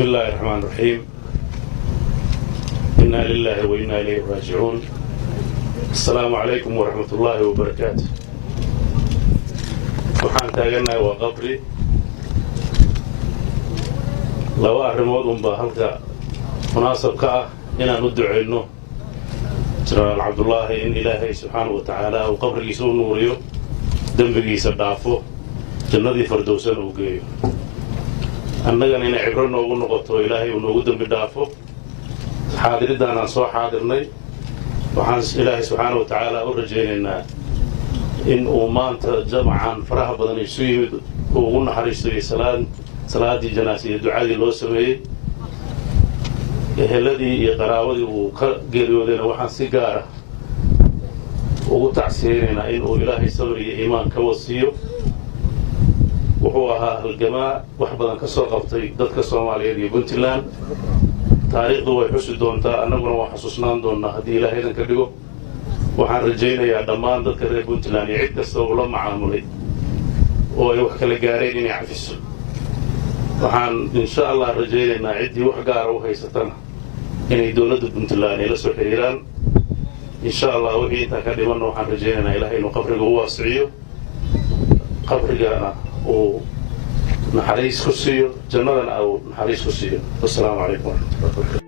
بسم الله الرحمن الرحيم. إنا لله وإنا إليه راجعون. السلام عليكم ورحمة الله وبركاته. waxaan taaganahay waa qabri laba arrimood unbaa halka munaasab ka ah inaan u duceyno jenaraal cabdullaahi in ilaahay subxaanahu wa tacaala uu qabrigiisa u nuuriyo dembigiisa dhaafo jannadii fardowsan uu geeyo annagana inay cibro noogu noqoto ilaahay uu noogu dembi dhaafo xaadiridaan aan soo xaadirnay waxaan ilaahay subxaanahu wa tacaala u rajaynaynaa in uu maanta jamacan faraha badan isu yimid uu ugu naxariistay salaadii janaasa iyo ducadii loo sameeyey eheladii iyo qaraabadii uu ka geeriyoodayna waxaan si gaara ugu tacsiyeynaynaa in uu ilaahay sabr iyo iimaan ka wasiiyo wuxuu ahaa halgamaa wax badan ka soo qabtay dadka soomaaliyeed iyo puntland taariikhdu way xusi doontaa annaguna waan xasuusnaan doonnaa haddii ilaahay idan ka dhigo waxaan rajaynayaa dhammaan dadka reer puntland iyo cid kasta uu la macaamulay oo ay wax kala gaareen inay cafiso waxaan insha allah rajaynaynaa ciddii wax gaara u haysatana inay dowladda puntland ay la soo xiriiraan insha allah wixii intaa ka dhimanna waxaan rajaynaynaa ilaahay inuu qabriga u waasiciyo qabrigana uu naxariis ku siiyo jannadana uu naxariis ku siiyo. Wassalaamu calaykum waraxmatullahi wabarakatuh.